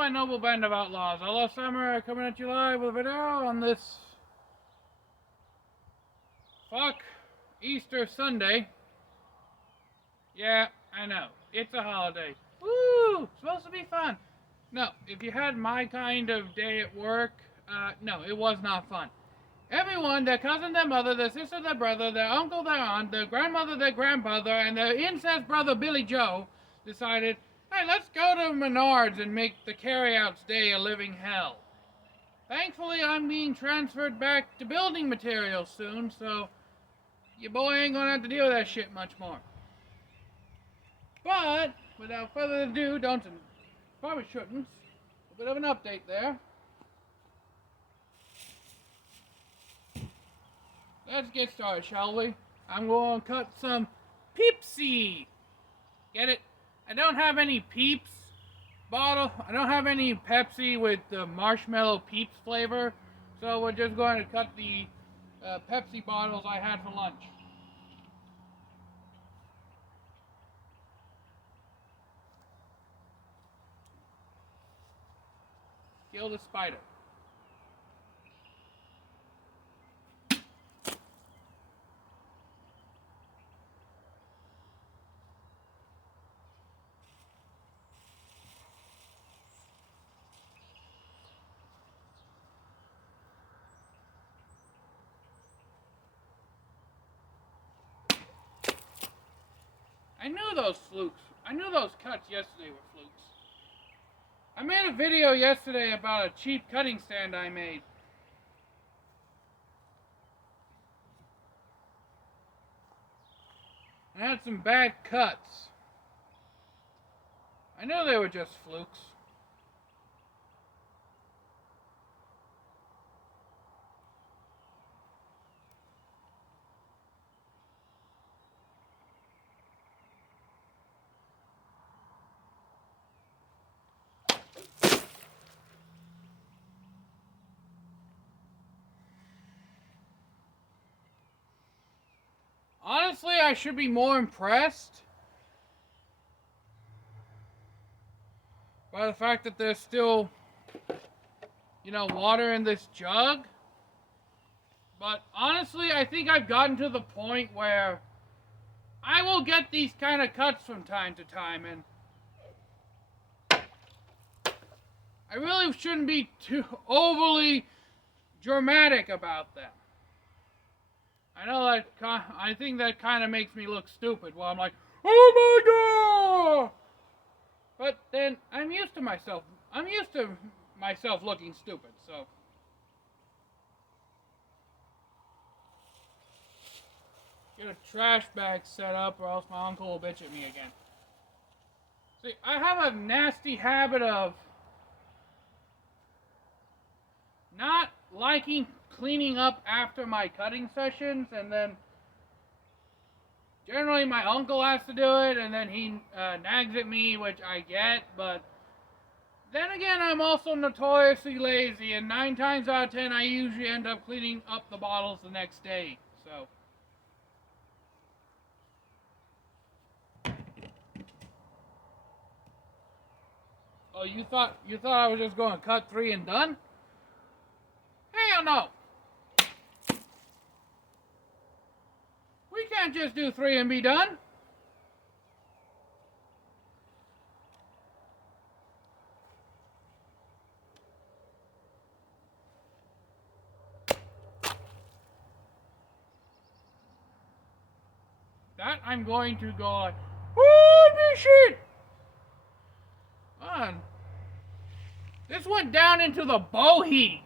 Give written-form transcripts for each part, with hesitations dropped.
my noble band of outlaws. Outlaw Summer coming at you live with a video on this Easter Sunday. Yeah, I know. It's a holiday. Woo! Supposed to be fun. No, if you had my kind of day at work, no, it was not fun. Everyone, their cousin, their mother, their sister, their brother, their uncle, their aunt, their grandmother, their grandmother, and their incest brother Billy Joe decided, hey, let's go to Menards and make the carryouts day a living hell. Thankfully, I'm being transferred back to building materials soon, so your boy ain't gonna have to deal with that shit much more. But, without further ado, probably shouldn't, a bit of an update there. Let's get started, shall we? I'm going to cut some Pepsi. Get it? I don't have any Peeps bottle. I don't have any Pepsi with the marshmallow Peeps flavor. So we're just going to cut the Pepsi bottles I had for lunch. Kill the spider. I knew those flukes. I knew those cuts yesterday were flukes. I made a video yesterday about a cheap cutting stand I made. I had some bad cuts. I knew they were just flukes. Honestly, I should be more impressed by the fact that there's still, water in this jug. But honestly, I think I've gotten to the point where I will get these kind of cuts from time to time, and I really shouldn't be too overly dramatic about them. I know that I think that kind of makes me look stupid while I'm like, oh my god! But then I'm used to myself. I'm used to myself looking stupid, so. Get a trash bag set up or else my uncle will bitch at me again. See, I have a nasty habit of not liking cleaning up after my cutting sessions, and then generally my uncle has to do it, and then he nags at me, which I get, but then again, I'm also notoriously lazy, and 9 times out of 10 I usually end up cleaning up the bottles the next day, so. Oh, you thought I was just going to cut 3 and done? Hell no! We can't just do 3 and be done. That I'm going to go like, holy shit! Man, this went down into the bohe.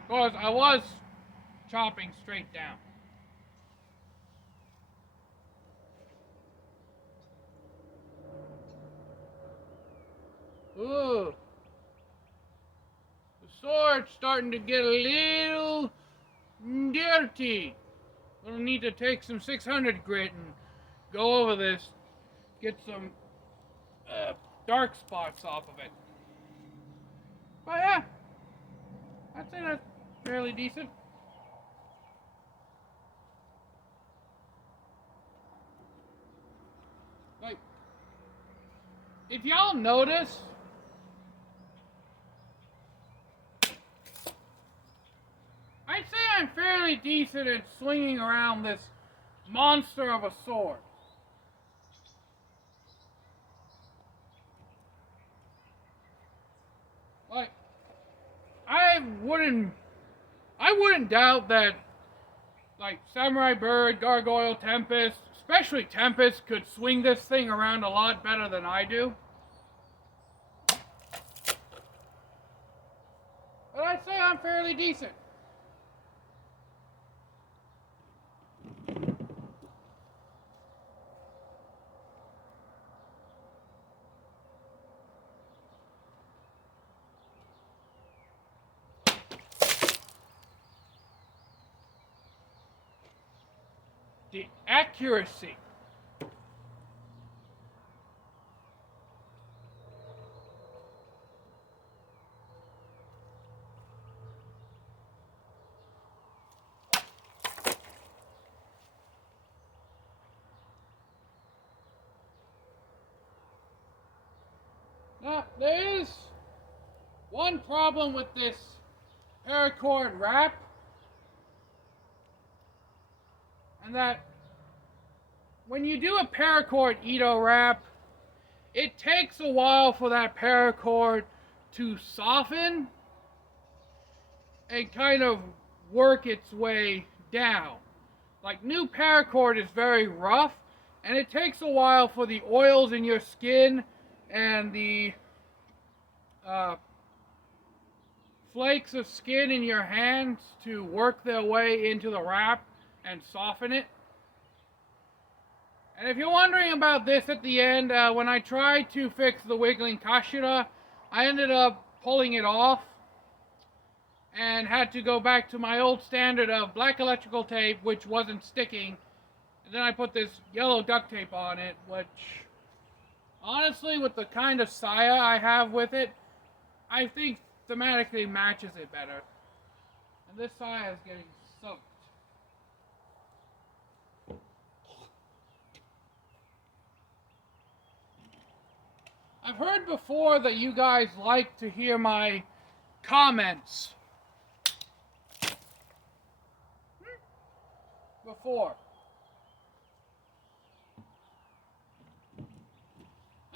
Of course, I was chopping straight down. Ooh. The sword's starting to get a little dirty. We'll need to take some 600 grit and go over this, get some dark spots off of it. But yeah, I'd say fairly decent. Like, if y'all notice, I'd say I'm fairly decent at swinging around this monster of a sword. Like, I wouldn't doubt that, like, Samurai Bird, Gargoyle, Tempest, especially Tempest, could swing this thing around a lot better than I do. But I'd say I'm fairly decent. The accuracy. Now, there is one problem with this paracord wrap, and that when you do a paracord Ito wrap, it takes a while for that paracord to soften and kind of work its way down. Like, new paracord is very rough, and it takes a while for the oils in your skin and the flakes of skin in your hands to work their way into the wrap and soften it. And if you're wondering about this at the end, when I tried to fix the wiggling Kashira, I ended up pulling it off and had to go back to my old standard of black electrical tape, which wasn't sticking. And then I put this yellow duct tape on it, which, honestly, with the kind of saya I have with it, I think thematically matches it better. And this saya is getting soaked. I've heard before that you guys like to hear my comments. Before.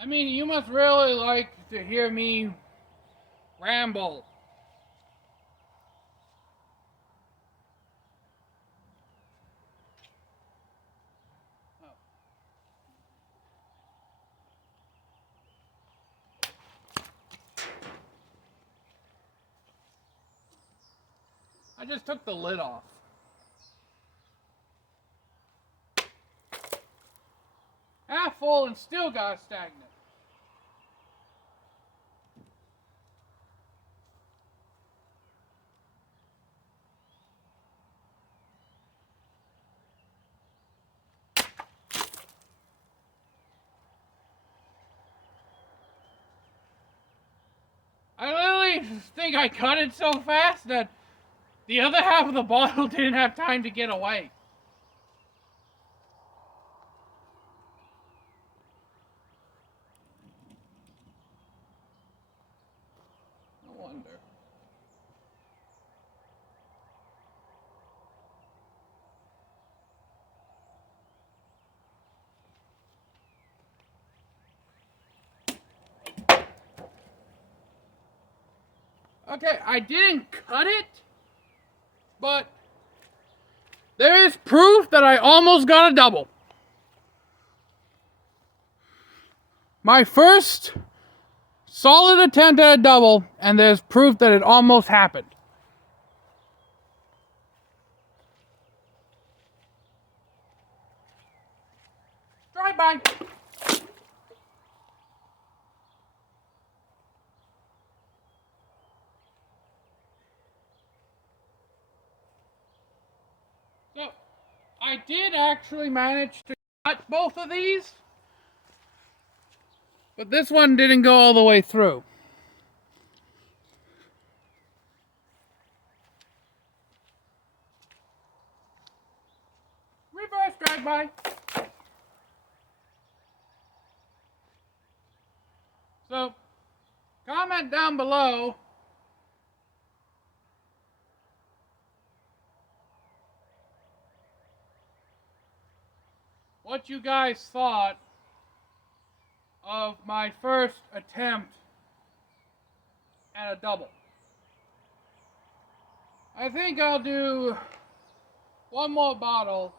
I mean, you must really like to hear me ramble. I just took the lid off. Half full and still got stagnant. I literally think I cut it so fast that the other half of the bottle didn't have time to get away. No wonder. Okay, I didn't cut it, but there is proof that I almost got a double. My first solid attempt at a double, and there's proof that it almost happened. Drive-by. So, I did actually manage to cut both of these, but this one didn't go all the way through. right by. So, comment down below what you guys thought of my first attempt at a double. I think I'll do one more bottle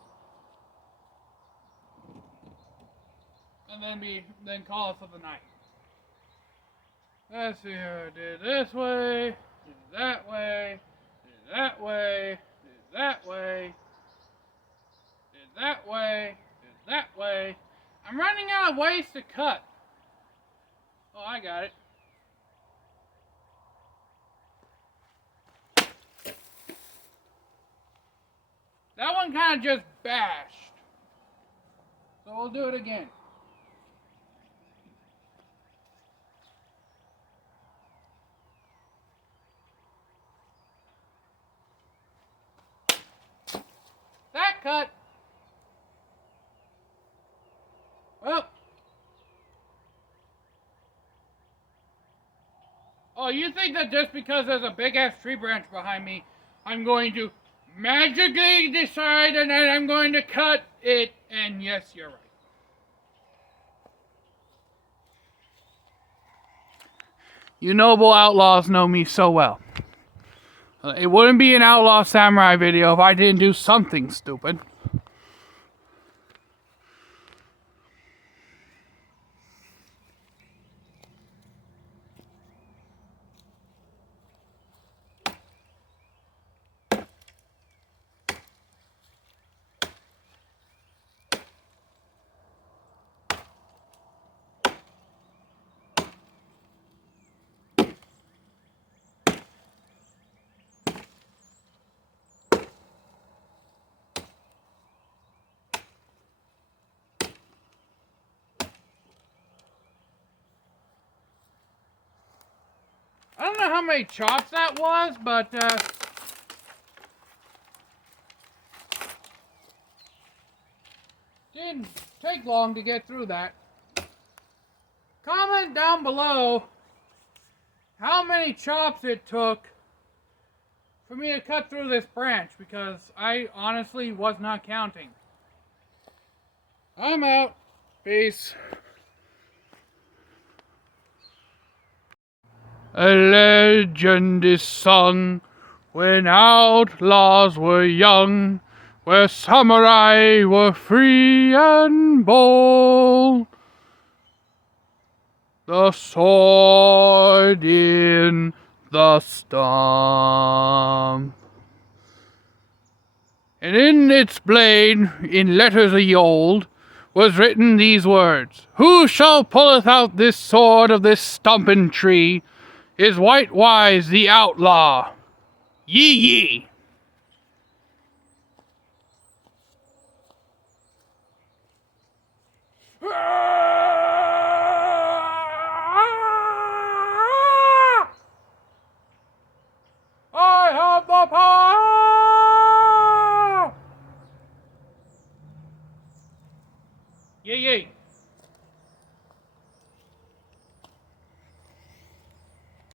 and then call it for the night. Let's see here. I did this way, did that way, did that way, did that way, did that way, did that way. I'm running out of ways to cut. Oh, I got it. That one kind of just bashed. So we'll do it again. That cut. Well. Oh, you think that just because there's a big ass tree branch behind me, I'm going to magically decide and then I'm going to cut it? And yes, you're right. You noble outlaws know me so well. It wouldn't be an Outlaw Samurai video if I didn't do something stupid. I don't know how many chops that was, but didn't take long to get through that. Comment down below how many chops it took for me to cut through this branch, because I honestly was not counting. I'm out. Peace. A legend is sung when outlaws were young, where samurai were free and bold. The sword in the storm, and in its blade, in letters of old, was written these words: Who shall pulleth out this sword of this stumpin' tree is Whitewise the outlaw. Yee yee. Ah!